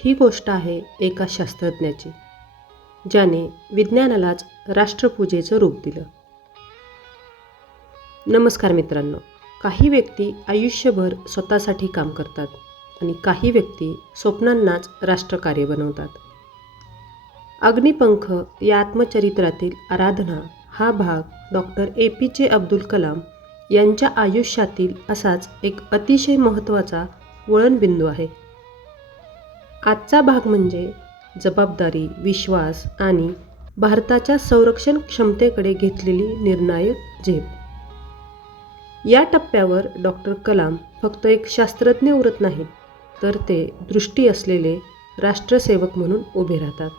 ही गोष्ट आहे एका शास्त्रज्ञाची, ज्याने विज्ञानालाच राष्ट्रपूजेचं रूप दिलं. नमस्कार मित्रांनो. काही व्यक्ती आयुष्यभर स्वतःसाठी काम करतात आणि काही व्यक्ती स्वप्नांनाच राष्ट्रकार्य बनवतात. अग्निपंख या आत्मचरित्रातील आराधना हा भाग डॉक्टर APJ अब्दुल कलाम यांच्या आयुष्यातील असाच एक अतिशय महत्त्वाचा वळणबिंदू आहे. आजचा भाग म्हणजे जबाबदारी, विश्वास आणि भारताच्या संरक्षण क्षमतेकडे घेतलेली निर्णायक झेप. या टप्प्यावर डॉक्टर कलाम फक्त एक शास्त्रज्ञ उरत नाहीत, तर ते दृष्टी असलेले राष्ट्रसेवक म्हणून उभे राहतात.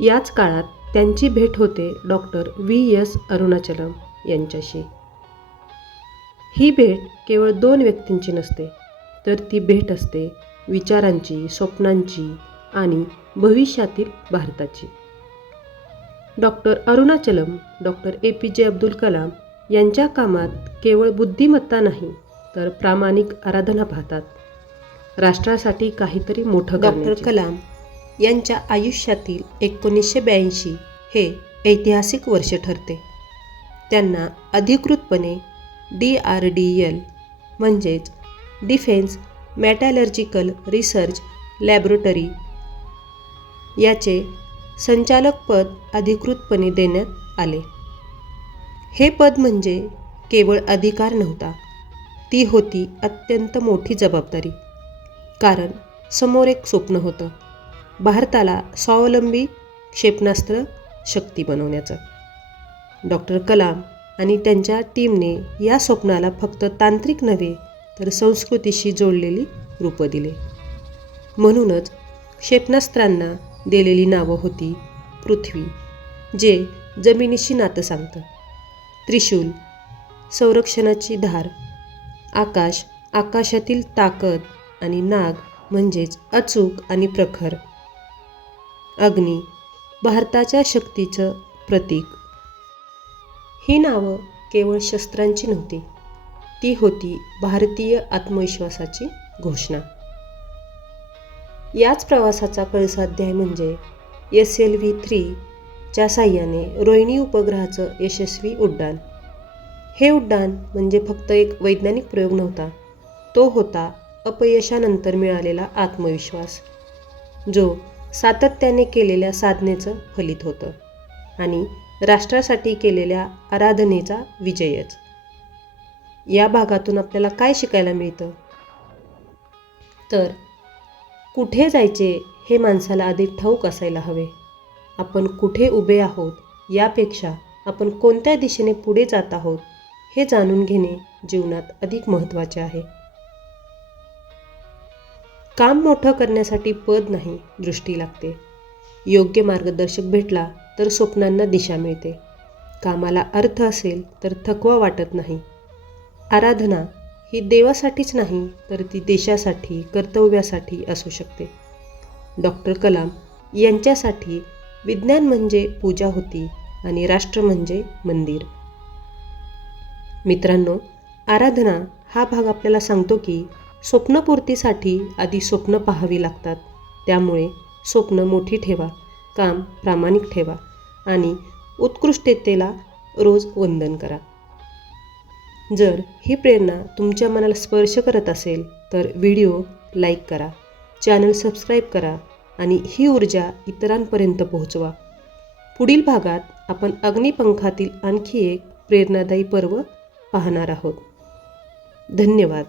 याच काळात त्यांची भेट होते डॉक्टर VS अरुणाचलम यांच्याशी. ही भेट केवळ 2 व्यक्तींची नसते, तर ती भेट असते विचारांची, स्वप्नांची आणि भविष्यातील भारताची. Doctor Arunachalam doctor APJ Abdul Kalam यांच्या कामात केवळ बुद्धिमत्ता नाही, तर प्रामाणिक आराधना पाहतात. राष्ट्रासाठी काहीतरी मोठं करण्याची. डॉक्टर कलाम यांच्या आयुष्यातील 1982 हे ऐतिहासिक वर्ष ठरते. त्यांना अधिकृतपणे DRDL म्हणजेच डिफेन्स मेटॅलर्जिकल रिसर्च लॅबोरेटरी याचे संचालकपद अधिकृतपणे देण्यात आले. हे पद म्हणजे केवळ अधिकार नव्हता, ती होती अत्यंत मोठी जबाबदारी. कारण समोर एक स्वप्न होतं, भारताला स्वावलंबी क्षेपणास्त्र शक्ती बनवण्याचं. डॉक्टर कलाम आणि त्यांच्या टीमने या स्वप्नाला फक्त तांत्रिक नव्हे, तर संस्कृतीशी जोडलेली रूपं दिली. म्हणूनच क्षेपणास्त्रांना दिलेली नावं होती पृथ्वी, जे जमिनीशी नातं सांगतं; त्रिशूल, संरक्षणाची धार; आकाश, आकाशातील ताकद; आणि नाग म्हणजेच अचूक आणि प्रखर; अग्नी, भारताच्या शक्तीचं प्रतीक. ही नावं केवळ शस्त्रांची नव्हती, ती होती भारतीय आत्मविश्वासाची घोषणा. याच प्रवासाचा कळसाध्याय म्हणजे SLV-3 च्या साहाय्याने रोहिणी उपग्रहाचं यशस्वी उड्डाण. हे उड्डाण म्हणजे फक्त एक वैज्ञानिक प्रयोग नव्हता, तो होता अपयशानंतर मिळालेला आत्मविश्वास, जो सातत्याने केलेल्या साधनेचं फलित होतं आणि राष्ट्रासाठी केलेल्या आराधनेचा विजयच. या भागातून आपल्याला काय शिकायला मिळतं? तर कुठे जायचे हे माणसाला आधी ठाऊक असायला हवे. आपण कुठे उभे आहोत यापेक्षा आपण कोणत्या दिशेने पुढे जात आहोत हे जाणून घेणे जीवनात अधिक महत्त्वाचे आहे. काम मोठं करण्यासाठी पद नाही, दृष्टी लागते. योग्य मार्गदर्शक भेटला तर स्वप्नांना दिशा मिळते. कामाला अर्थ असेल तर थकवा वाटत नाही. आराधना ही देवासाठीच नाही, तर ती देशासाठी, कर्तव्यासाठी असू शकते. डॉक्टर कलाम यांच्यासाठी विज्ञान म्हणजे पूजा होती आणि राष्ट्र म्हणजे मंदिर. मित्रांनो, आराधना हा भाग आपल्याला सांगतो की स्वप्नपूर्तीसाठी आधी स्वप्न पाहावी लागतात. त्यामुळे स्वप्न मोठी ठेवा, काम प्रामाणिक ठेवा आणि उत्कृष्टतेला रोज वंदन करा. जर ही प्रेरणा तुमच्या मनाला स्पर्श करत असेल तर व्हिडिओ लाईक करा, चॅनल सबस्क्राईब करा आणि ही ऊर्जा इतरांपर्यंत पोहोचवा. पुढील भागात आपण अग्निपंखातील आणखी एक प्रेरणादायी पर्व पाहणार आहोत. धन्यवाद.